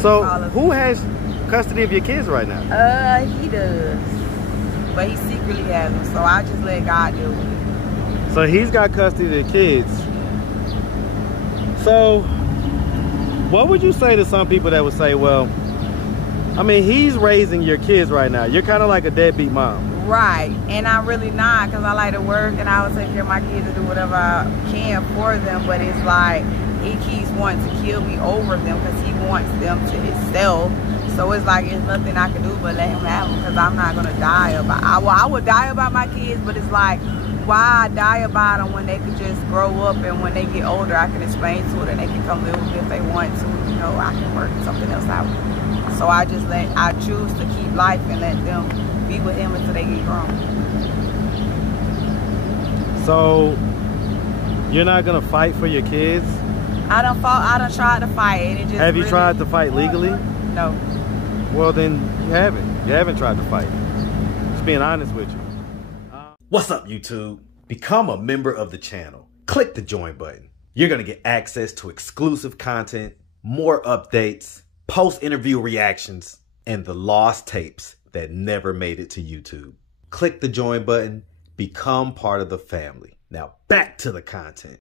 So who has custody of your kids right now? He does. But he secretly has them, so I just let God deal with it. So he's got custody of the kids. So what would you say to some people that would say, well, I mean, he's raising your kids right now. You're kind of like a deadbeat mom. Right, and I'm really not, because I like to work and I will take care of my kids and do whatever I can for them, but it's like he keeps wanting to kill me over them because he wants them to himself. So it's like there's nothing I can do but let him have them, because I'm not going to die about I would die about my kids, but it's like, why die about them when they could just grow up, and when they get older I can explain to them and they can come live with me if they want to. You know, I can work something else out. So I choose to keep life and let them be with him until they get grown. So you're not gonna fight for your kids? I done tried to fight, and it just Have you tried to fight legally? No. Well, then you haven't. You haven't tried to fight. Just being honest with you. What's up, YouTube? Become a member of the channel. Click the join button. You're gonna get access to exclusive content, more updates, post-interview reactions, and the lost tapes that never made it to YouTube. Click the join button, become part of the family. Now back to the content.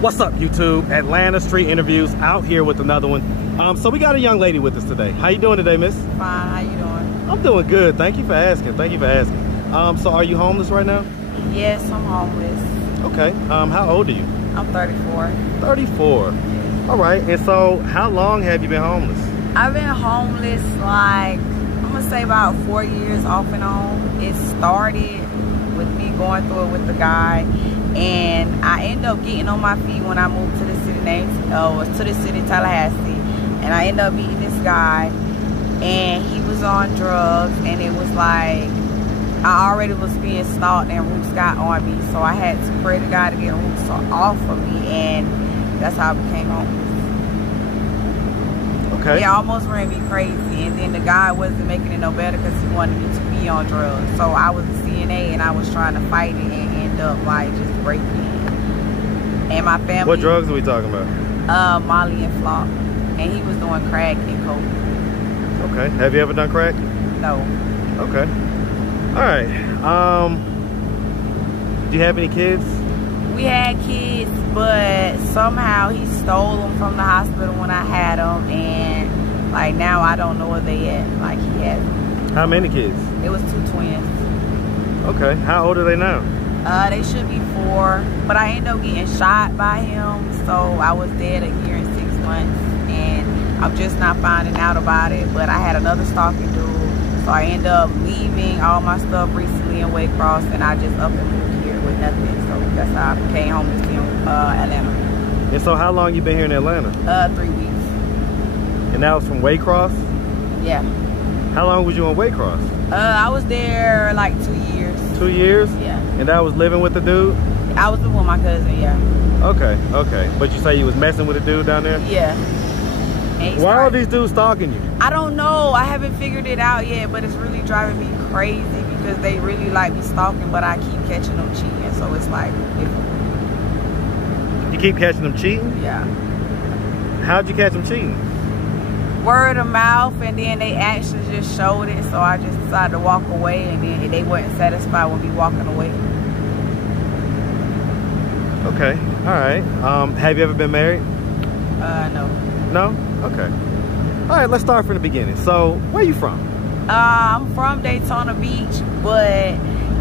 What's up, YouTube? Atlanta Street Interviews out here with another one. So we got a young lady with us today. How you doing today, miss? Fine, how you doing? I'm doing good. Thank you for asking. Thank you for asking. So are you homeless right now? Yes, I'm homeless. Okay. How old are you? I'm 34. 34. All right. And so how long have you been homeless? I've been homeless like, I'm gonna say about 4 years off and on. It started with me going through it with the guy, and I ended up getting on my feet when I moved to the city Tallahassee, and I ended up meeting this guy, and he was on drugs, and it was like I already was being stalked and Roots got on me, so I had to pray to God to get Roots off of me, and that's how I became homeless. Okay. He almost ran me crazy, and then the guy wasn't making it no better because he wanted me to be on drugs. So I was a CNA, and I was trying to fight it and end up like just breaking it. And my family. What drugs are we talking about? Molly and Flop, and he was doing crack and coke. Okay. Have you ever done crack? No. Okay. All right. Do you have any kids? We had kids, but somehow he stole them from the hospital when I had them, and like now I don't know where they at. Like he had them. How many kids? It was 2 twins. Okay. How old are they now? They should be 4, but I ended up getting shot by him, so I was dead 1 year and 6 months, and I'm just not finding out about it. But I had another stalking dude, so I ended up leaving all my stuff recently in Waycross, and I just up and moved here with nothing. So that's how I became homeless in Atlanta. And so how long you been here in Atlanta? 3 weeks. And that was from Waycross? Yeah. How long was you on Waycross? I was there like 2 years. 2 years? Yeah. And that was living with the dude? I was living with my cousin, yeah. Okay, okay. But you say you was messing with a dude down there? Yeah. Why are these dudes stalking you? I don't know. I haven't figured it out yet, but it's really driving me crazy because they really like me stalking, but I keep catching them cheating, so it's like difficult. You keep catching them cheating? Yeah. How'd you catch them cheating? Word of mouth, and then they actually just showed it, so I just decided to walk away, and then they weren't satisfied with me walking away. Okay, all right. Have you ever been married? No. No? Okay. All right, let's start from the beginning. So, where you from? I'm from Daytona Beach, but,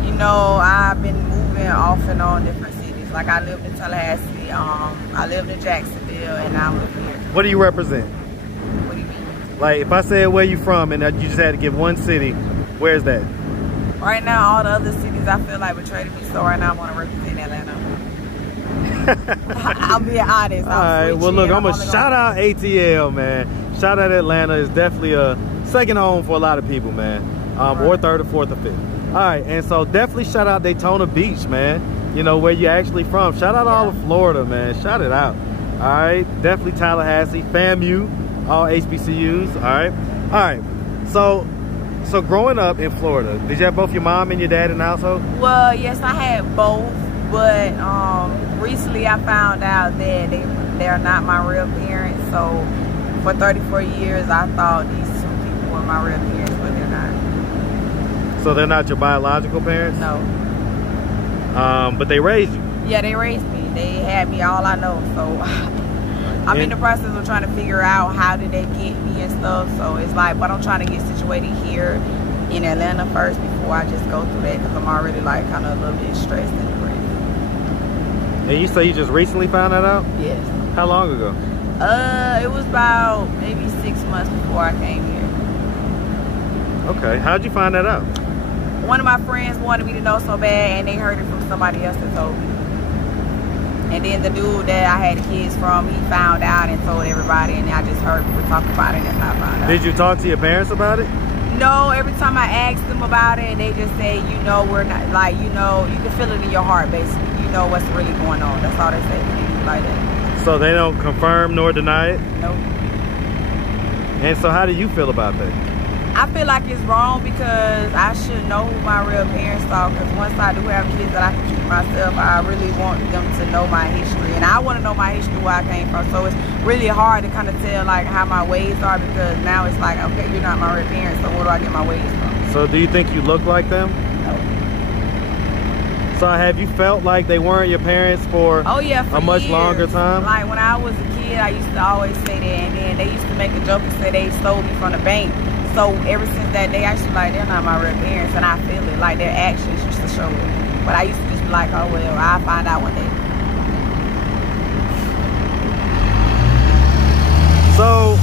you know, I've been moving off and on different cities. Like, I lived in Tallahassee, I lived in Jacksonville, and now I'm living here. What do you represent? What do you mean? Like, if I said where you from and you just had to give one city, where's that? Right now, all the other cities I feel like betrayed me, so right now I want to represent Atlanta. I'll be honest. All right, well look, I'm gonna shout out ATL, man. Shout out Atlanta. Is definitely a second home for a lot of people, man. Or third or fourth or fifth. All right, and so definitely shout out Daytona Beach, man. You know, where you actually from. Shout out all of Florida, man. Shout it out. All right, definitely Tallahassee, FAMU, all HBCUs. All right, all right. So growing up in Florida, did you have both your mom and your dad in the household? Well, yes, I had both, but recently I found out that they're not my real parents. So For 34 years, I thought these two people were my real parents, but they're not. So they're not your biological parents? No. But they raised you? Yeah, they raised me. They had me all I know. So I'm in the process of trying to figure out how did they get me and stuff. So it's like, but I'm trying to get situated here in Atlanta first before I just go through that, because I'm already like kind of a little bit stressed and depressed. And you say you just recently found that out? Yes. How long ago? It was about maybe 6 months before I came here. Okay, how'd you find that out? One of my friends wanted me to know so bad, and they heard it from somebody else that told me. And then the dude that I had the kids from, he found out and told everybody, and I just heard people talk about it, and that's how I found out. Did you talk to your parents about it? No, every time I asked them about it, they just say, you know, we're not, like, you know, you can feel it in your heart, basically. You know what's really going on. That's all they say to me, like that. So they don't confirm nor deny it? Nope. And so how do you feel about that? I feel like it's wrong because I should know who my real parents are, because once I do have kids that I can keep myself, I really want them to know my history, and I want to know my history, where I came from. So it's really hard to kind of tell like how my ways are, because now it's like, okay, you're not my real parents, so where do I get my ways from? So do you think you look like them? No. So have you felt like they weren't your parents for a much longer time? Like when I was a kid, I used to always say that, and then they used to make a joke and say they stole me from the bank. So ever since that day, I used to be like, they're not my real parents, and I feel it. Like their actions used to show it. But I used to just be like, oh well, I'll find out one day. So,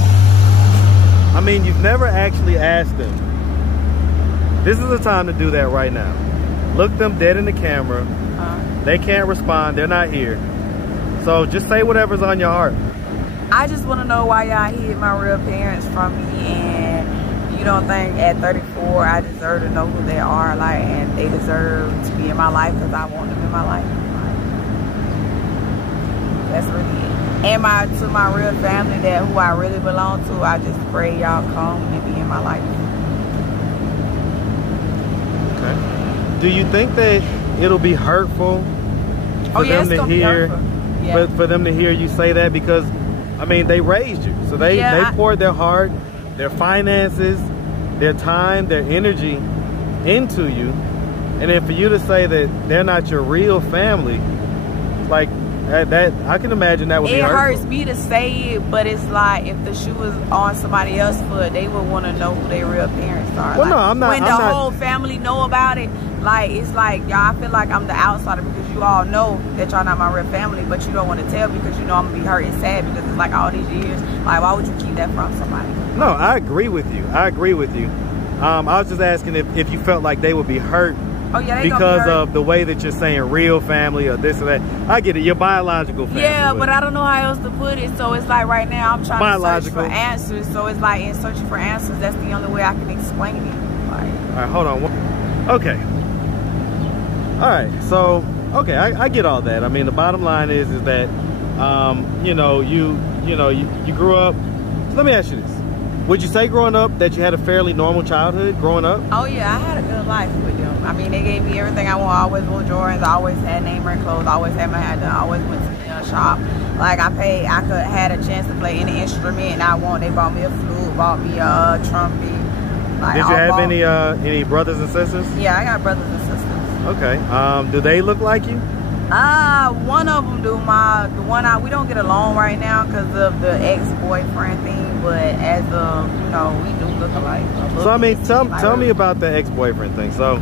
I mean, you've never actually asked them. This is the time to do that right now. Look them dead in the camera. They can't respond. They're not here. So just say whatever's on your heart. I just want to know why y'all hid my real parents from me, and you don't think at 34 I deserve to know who they are, like, and they deserve to be in my life because I want them in my life. That's really it. And to my real family, that who I really belong to, I just pray y'all come and be in my life. Okay. Do you think that it'll be hurtful for them to hear, for them to hear you say that? Because I mean, they raised you, so they poured their heart, their finances, their time, their energy into you, and then for you to say that they're not your real family, like that, I can imagine that would be hurtful. It hurts me to say it, but it's like if the shoe was on somebody else's foot, they would want to know who their real parents are. Well, like, no, I'm not. When the whole family know about it, like it's like y'all, I feel like I'm the outsider because you all know that y'all not my real family, but you don't want to tell because you know I'm gonna be hurt and sad because it's like all these years. Like, why would you keep that from somebody? No, I agree with you. I agree with you. I was just asking if you felt like they would be hurt. Oh, yeah, because of the way that you're saying real family or this or that. I get it, your biological family. Yeah, but I don't know how else to put it. So it's like right now I'm trying to search for answers. So it's like in searching for answers, that's the only way I can explain it. Like, all right, hold on. Okay. All right, so okay, I get all that. I mean, the bottom line is that you know, you grew up. So let me ask you this. Would you say growing up that you had a fairly normal childhood growing up? Oh yeah, I had a good life with them. I mean, they gave me everything I want. I always wore Jordans. I always had name brand clothes. I always had my hair done. I always went to the nail shop. Like I had a chance to play any instrument I want. They bought me a flute, bought me a trumpet. Like, did you have any brothers and sisters? Yeah, I got brothers and sisters. Okay. Do they look like you? One of them do. We don't get along right now because of the ex-boyfriend thing. But as you know, we do look alike. So I mean, tell me about the ex-boyfriend thing. So,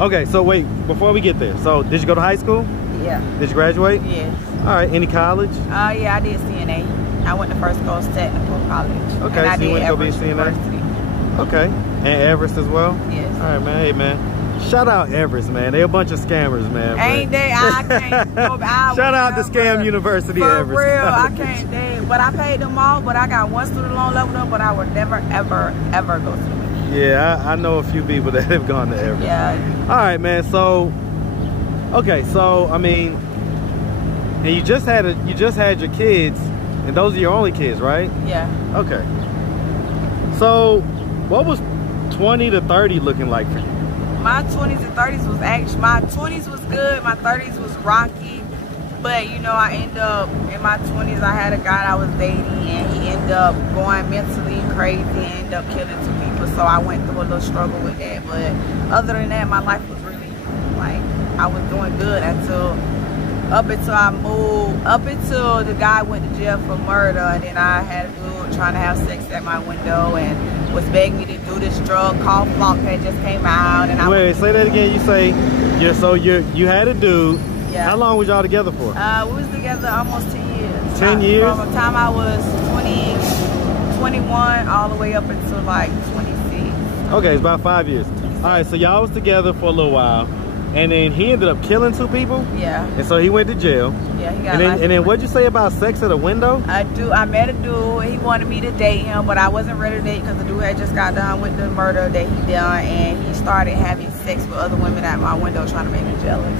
okay. So wait, before we get there. So did you go to high school? Yeah. Did you graduate? Yes. All right. Any college? Yeah, I did CNA. I went to First Coast Technical College. Okay. And so you went to go be Everest CNA. University. Okay. And Everest as well. Yes. All right, man. Hey, man. Shout out Everest, man. They a bunch of scammers, man. Ain't they? I can't go. Shout out to Scam University, for Everest. For real, I can't. But I paid them off. But I got one student loan left with them. But I would never, ever, ever go to them. Yeah, I know a few people that have gone to Everest. Yeah. All right, man. So, okay. So, I mean, and you just had your kids, and those are your only kids, right? Yeah. Okay. So, what was 20 to 30 looking like for you? My 20s and 30s was my 20s was good. My 30s was rocky. But you know, I ended up in my 20s. I had a guy I was dating, and he ended up going mentally crazy and ended up killing 2 people. So I went through a little struggle with that. But other than that, my life was really like I was doing good up until I moved, up until the guy went to jail for murder, and then I had a dude trying to have sex at my window and was begging me to do this drug called Flock that just came out. And wait, say that again. You say you had a dude. Yeah. How long was y'all together for? We was together almost 10 years. 10 years? From the time I was 21 all the way up until like 26. Okay, it's about 5 years. All right, so y'all was together for a little while, and then he ended up killing 2 people? Yeah. And so he went to jail? Yeah, he got and then what'd you say about sex at a window? I met a dude. He wanted me to date him, but I wasn't ready to date because the dude had just got done with the murder that he done, and he started having sex with other women at my window trying to make me jealous.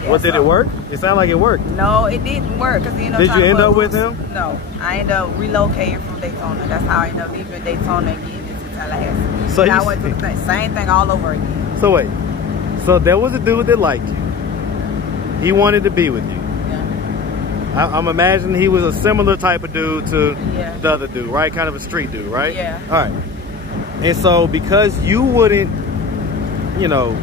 Yeah, did it work? It sounded like it worked. No, it didn't work because he ended up Did you end up with him? No, I ended up relocating from Daytona. That's how I ended up leaving Daytona and getting into Tallahassee. So I went through the same thing all over again. So wait, so there was a dude that liked you. He wanted to be with you. Yeah. I'm imagining he was a similar type of dude to the other dude, right? Kind of a street dude, right? Yeah. All right. And so because you wouldn't, you know,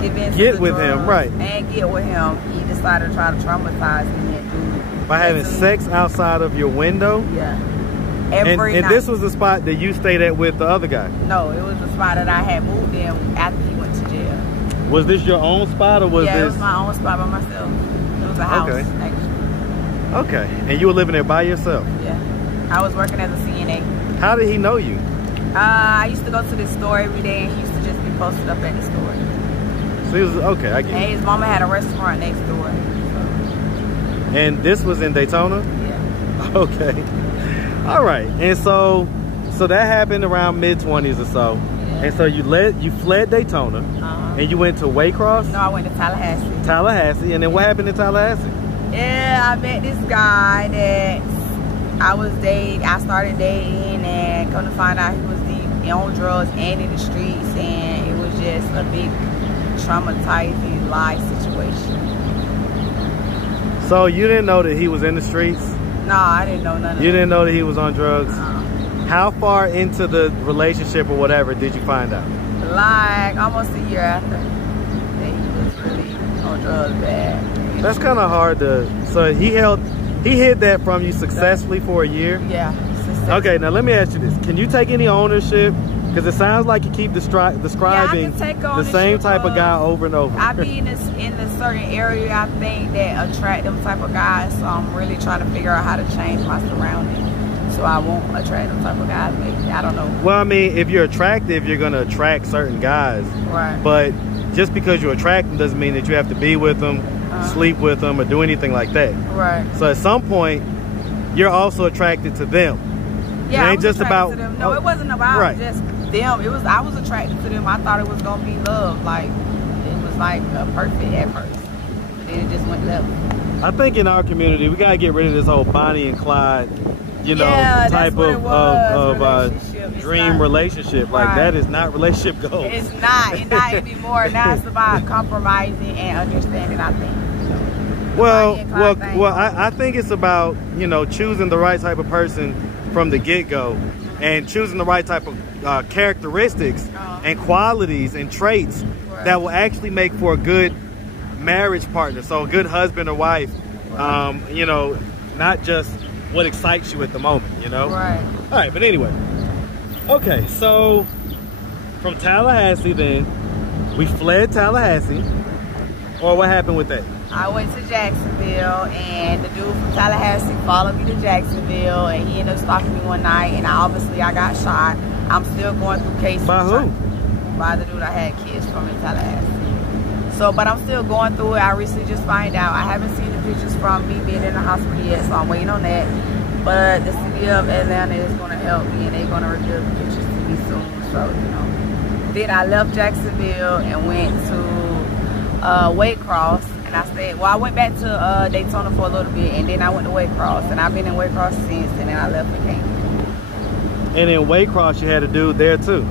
get with him, right? And get with him, he decided to try to traumatize me and do by having sex outside of your window. Yeah. Every night. And this was the spot that you stayed at with the other guy. No, it was the spot that I had moved in after he went to jail. Was this your own spot or was this? Yeah, it was my own spot by myself. It was a house, actually. Okay, and you were living there by yourself? Yeah. I was working as a CNA. How did he know you? I used to go to this store every day, and he used to just be posted up at the store. So he was, okay, I get it. And his mama had a restaurant next door. So. And this was in Daytona? Yeah. Okay. All right, and so that happened around mid-20s or so. Yeah. And so you fled Daytona, and you went to Waycross? No, I went to Tallahassee. Tallahassee, and then what happened in Tallahassee? Yeah, I met this guy that I started dating, and come to find out he was deep on drugs and in the streets, and it was just a big traumatizing life situation. So you didn't know that he was in the streets? No, I didn't know none of that. You didn't know that he was on drugs? How far into the relationship or whatever did you find out? Like almost a year after that he was really on drugs bad. That's kind of hard to, so he hid that from you successfully for a year? Yeah. Okay, now let me ask you this. Can you take any ownership? Because it sounds like you keep describing the same type of guy over and over. I be in a certain area, I think, that attract them type of guys. So I'm really trying to figure out how to change my surroundings so I won't attract them type of guys. Maybe, I don't know. Well, I mean, if you're attractive, you're going to attract certain guys. Right. But just because you attract them doesn't mean that you have to be with them, sleep with them, or do anything like that. Right. So at some point, you're also attracted to them. Yeah, it ain't just about to them. No, it wasn't about just them. I was attracted to them. I thought it was gonna be love. Like it was like perfect at first, but then it just went left. I think in our community we gotta get rid of this whole Bonnie and Clyde, you know, type of dream relationship. Right. Like that is not relationship goals. It's not anymore. Now it's about compromising and understanding, I think. Well, I think it's about, you know, choosing the right type of person from the get-go and choosing the right type of characteristics and qualities and traits that will actually make for a good marriage partner. So a good husband or wife, you know, not just what excites you at the moment, you know? Right. All right, but anyway. Okay, so from Tallahassee then, we fled Tallahassee. Or what happened with that? I went to Jacksonville, and the dude from Tallahassee followed me to Jacksonville, and he ended up stalking me one night, and I got shot. I'm still going through cases. By who? By the dude I had kids from in Tallahassee. So, but I'm still going through it. I recently just found out. I haven't seen the pictures from me being in the hospital yet, so I'm waiting on that. But the city of Atlanta is going to help me, and they're going to reveal the pictures to me soon. So, you know. Then I left Jacksonville and went to Waycross. And I stayed, well, I went back to Daytona for a little bit, and then I went to Waycross, and I've been in Waycross since, and then I left and came. And in Waycross, you had a dude there too?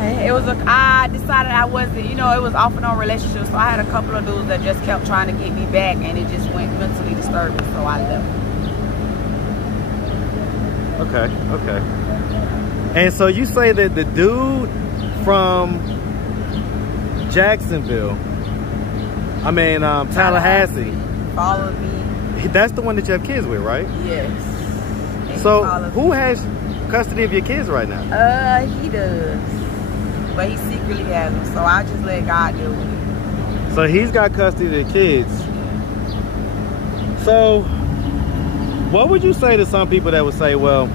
I decided I wasn't, you know, it was off and on relationships, so I had a couple of dudes that just kept trying to get me back, and it just went mentally disturbing, so I left. Okay. And so you say that the dude from Jacksonville, Tallahassee, followed me. That's the one that you have kids with, right? Yes. And so who has custody of your kids right now? He does. But he secretly has them, so I just let God deal with it. So he's got custody of the kids. So what would you say to some people that would say, well,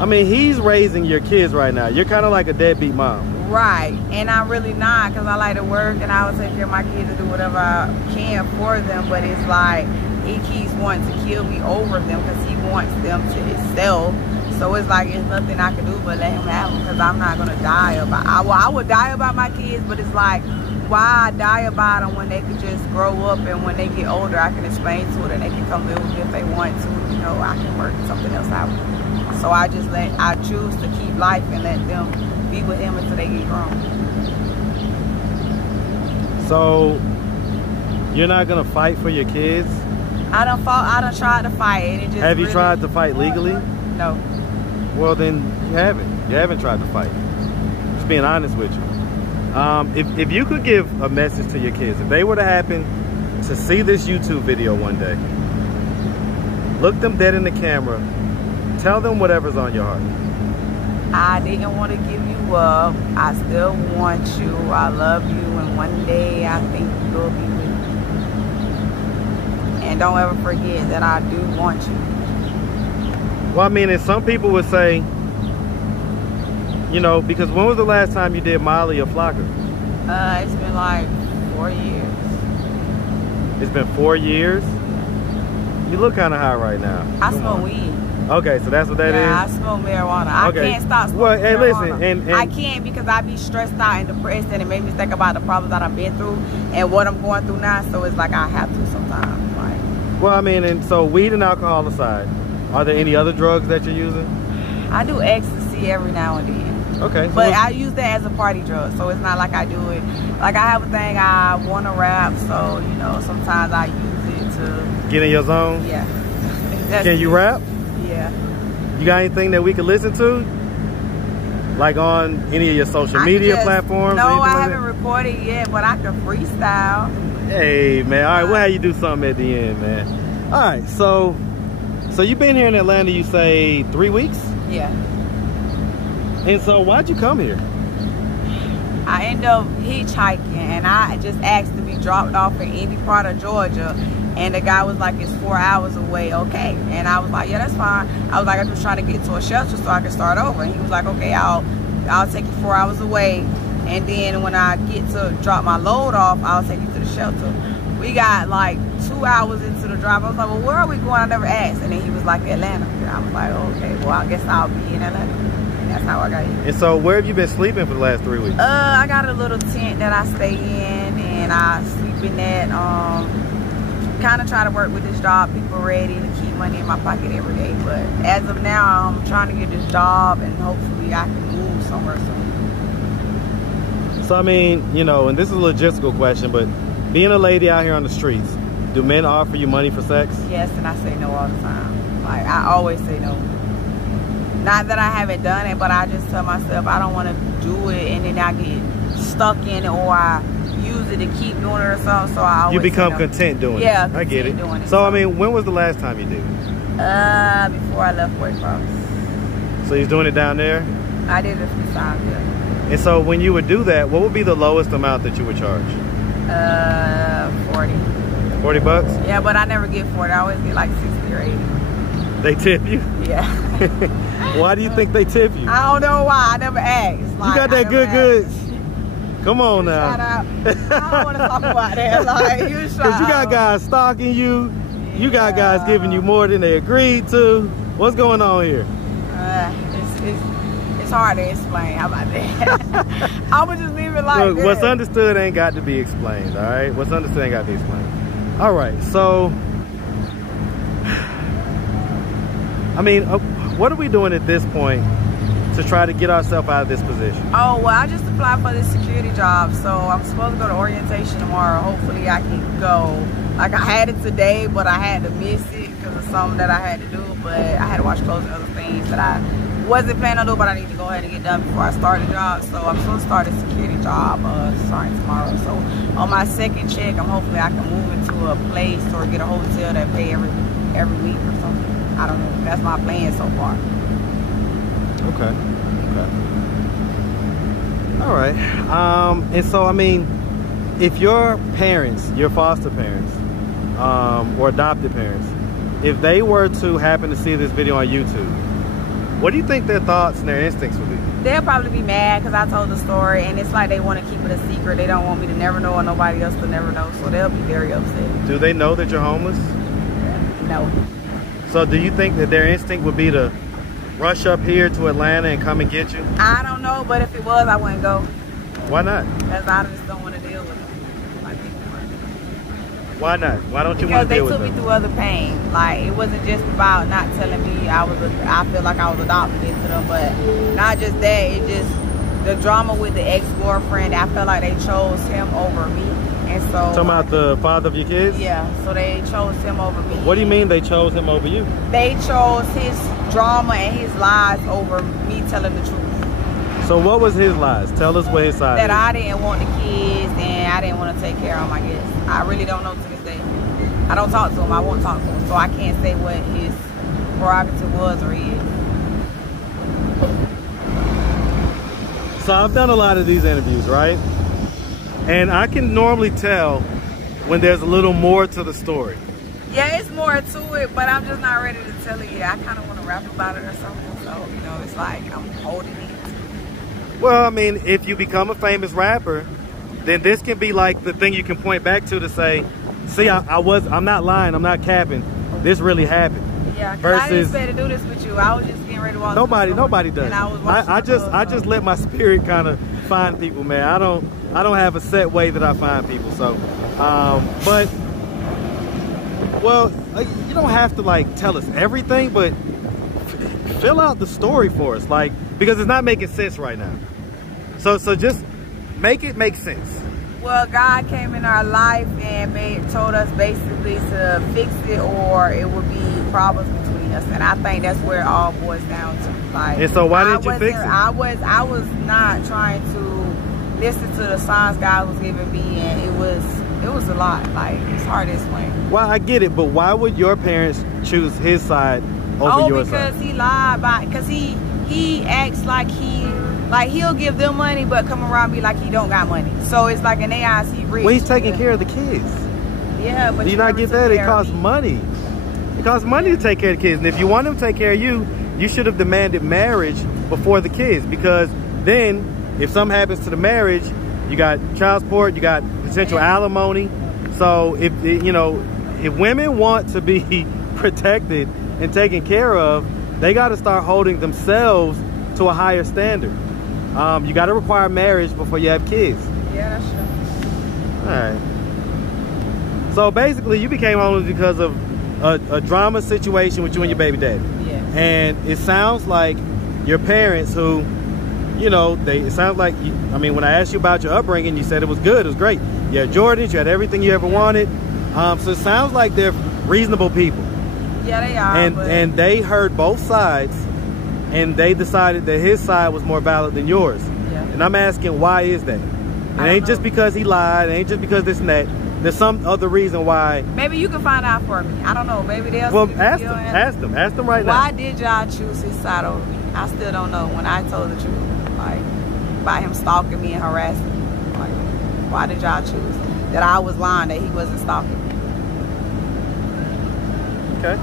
I mean, he's raising your kids right now. You're kind of like a deadbeat mom. Right, and I'm really not, because I like to work and I will take care of my kids and do whatever I can for them, but it's like he keeps wanting to kill me over them because he wants them to excel. So it's like there's nothing I can do but let him have them, because I'm not going to die about I would die about my kids, but it's like, why die about them when they could just grow up, and when they get older I can explain to it and they can come live with me if they want to. You know, I can work something else out. So I choose to keep life and let them be with him until they get grown. So you're not gonna fight for your kids? I done tried to fight, and it just Have you tried to fight legally? No. Well, then you haven't tried to fight. Just being honest with you. If you could give a message to your kids, if they were to happen to see this YouTube video one day, look them dead in the camera, tell them whatever's on your heart. I didn't want to give you up. I still want you. I love you. And one day I think you'll be with me. And don't ever forget that I do want you. Well, I mean, and some people would say, you know, because when was the last time you did Molly or Flocker? It's been like 4 years. It's been 4 years? You look kind of high right now. I smoke weed. Okay, so that's what that is? Yeah, I smoke marijuana. Okay. I can't stop smoking marijuana. Listen, and I can't, because I be stressed out and depressed, and it made me think about the problems that I've been through and what I'm going through now. So it's like I have to sometimes. Like. Well, I mean, and so weed and alcohol aside, are there any other drugs that you're using? I do ecstasy every now and then. Okay. So but I use that as a party drug, so it's not like I do it. Like I have a thing, I want to rap, so, you know, sometimes I use it to... Get in your zone? Yeah. Can you rap? Yeah. You got anything that we can listen to? Like on any of your social media platforms? No, I haven't recorded yet, but I can freestyle. Hey, man. All right, we'll have you do something at the end, man. All right, so you've been here in Atlanta, you say 3 weeks? Yeah. And so why'd you come here? I ended up hitchhiking, and I just asked to be dropped off in any part of Georgia. And the guy was like, it's 4 hours away, okay. And I was like, yeah, that's fine. I was like, I'm just trying to get to a shelter so I can start over. And he was like, okay, I'll take you 4 hours away. And then when I get to drop my load off, I'll take you to the shelter. We got like 2 hours into the drive. I was like, well, where are we going? I never asked. And then he was like, Atlanta. And I was like, okay, well, I guess I'll be in Atlanta. And that's how I got here. And so where have you been sleeping for the last 3 weeks? I got a little tent that I stay in, and I sleep in that. Kind of try to work with this job, people ready to keep money in my pocket every day. But as of now, I'm trying to get this job, and hopefully I can move somewhere soon. So I mean, you know, and this is a logistical question, but being a lady out here on the streets, do men offer you money for sex? Yes, and I say no all the time. Like, I always say no. Not that I haven't done it, but I just tell myself I don't want to do it, and then I get stuck in it, or I use it to keep doing it or something. So I always you become content doing it. Yeah, I get it. Doing it. So I mean, when was the last time you did it? Before I left Wake Forest. So he's doing it down there? I did it a few times, yeah. And so when you would do that, what would be the lowest amount that you would charge? 40. 40 bucks? Yeah, but I never get 40. I always get like 60 or 80. They tip you? Yeah. Why do you think they tip you? I don't know why. I never asked. Like, you got that good goods. Come on now. Shout out. I don't want to talk about that. Like, because you got guys stalking you. You got guys giving you more than they agreed to. What's going on here? It's hard to explain. How about that? I would just leave it like Look, this. What's understood ain't got to be explained, all right? What's understood ain't got to be explained. All right, so, I mean, what are we doing at this point to try to get ourselves out of this position? Oh, well, I just applied for this security job, so I'm supposed to go to orientation tomorrow. Hopefully I can go. Like, I had it today, but I had to miss it because of something that I had to do, but I had to watch clothes and other things that I wasn't planning on doing, but I need to go ahead and get done before I start the job. So I'm supposed to start a security job starting tomorrow. So on my second check, hopefully I can move into a place or get a hotel that pay every week or something. I don't know. That's my plan so far. Okay. All right. And so, I mean, if your parents, your foster parents, or adopted parents, if they were to happen to see this video on YouTube, what do you think their thoughts and their instincts would be? They'll probably be mad because I told the story, and it's like they want to keep it a secret. They don't want me to never know, or nobody else to never know, so they'll be very upset. Do they know that you're homeless? No. So do you think that their instinct would be to rush up here to Atlanta and come and get you? I don't know, but if it was, I wouldn't go. Why not? Because I just don't want to deal with them. Why not? Why don't you want to deal with them? Because they took me through other pain. Like, it wasn't just about not telling me I feel like I was adopted into them, but not just that. It just, the drama with the ex-boyfriend, I felt like they chose him over me. And so... Talking about the father of your kids? Yeah, so they chose him over me. What do you mean they chose him over you? They chose his drama and his lies over me telling the truth. So what was his lies? Tell us what his side is. That I didn't want the kids and I didn't want to take care of them, I guess. I really don't know to this day. I don't talk to him. I won't talk to him. So I can't say what his prerogative was or is. So I've done a lot of these interviews, right? And I can normally tell when there's a little more to the story. Yeah, it's more to it, but I'm just not ready to tell it yet. I kind of want to rap about it or something. So, you know, it's like I'm holding it. Well, I mean, if you become a famous rapper, then this can be like the thing you can point back to say, see, I'm not lying, I'm not capping. This really happened. Yeah, because I didn't expect to do this with you. I was just getting ready to walk. Nobody does. And I just let my spirit kind of find people, man. I don't have a set way that I find people. So, but well, you don't have to like tell us everything, but fill out the story for us, like, because it's not making sense right now. So just make it make sense. Well, God came in our life and told us basically to fix it, or it would be problems between us. And I think that's where it all boils down to. Like, and so why didn't you fix it? I was not trying to listen to the signs God was giving me, and it was a lot. Like, it's hard to explain. Well, I get it, but why would your parents choose his side over your side? Oh, because he lied because he acts like he'll give them money, but come around me like he don't got money. So it's like an AIC rich. Well, he's taking care of the kids. Yeah, but do you not get that? It costs money. It costs money to take care of the kids. And if you want them to take care of you, you should have demanded marriage before the kids. Because then, if something happens to the marriage, you got child support, you got potential alimony. So if women want to be protected and taken care of, they got to start holding themselves to a higher standard. You got to require marriage before you have kids. Yeah, that's true. All right. So basically, you became homeless because of a drama situation with you and your baby daddy. Yeah. And it sounds like your parents, who, it sounds like, when I asked you about your upbringing, you said it was good, it was great. You had Jordans, you had everything you ever wanted. So it sounds like they're reasonable people. Yeah, they are. And they heard both sides, and they decided that his side was more valid than yours. Yeah. And I'm asking, why is that? It ain't just because he lied, it ain't just because this and that. There's some other reason why. Maybe you can find out for me. I don't know. Maybe they'll. Well, ask them right now. Why did y'all choose his side over me? I still don't know. When I told the truth, like, by him stalking me and harassing me, like, why did y'all choose that I was lying, that he wasn't stalking me? Okay.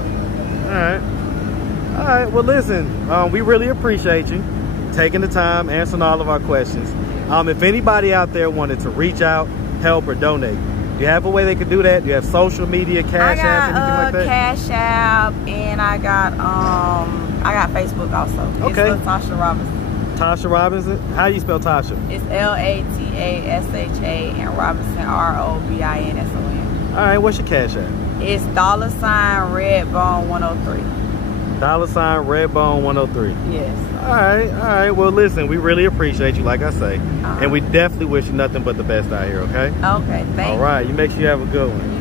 All right. Well, listen, we really appreciate you taking the time, answering all of our questions. If anybody out there wanted to reach out, help, or donate, do you have a way they could do that? Do you have social media, Cash App, anything like that? Cash App, and I got Facebook also. Okay. It's Tasha Robinson. Tasha Robinson? How do you spell Tasha? It's LATASHA and Robinson ROBINSON. All right, what's your Cash App? It's $Redbone 103. $Redbone 103. Yes. All right. Well, listen, we really appreciate you, like I say. And we definitely wish you nothing but the best out here, okay? Okay, thank you. All right, you make sure you have a good one.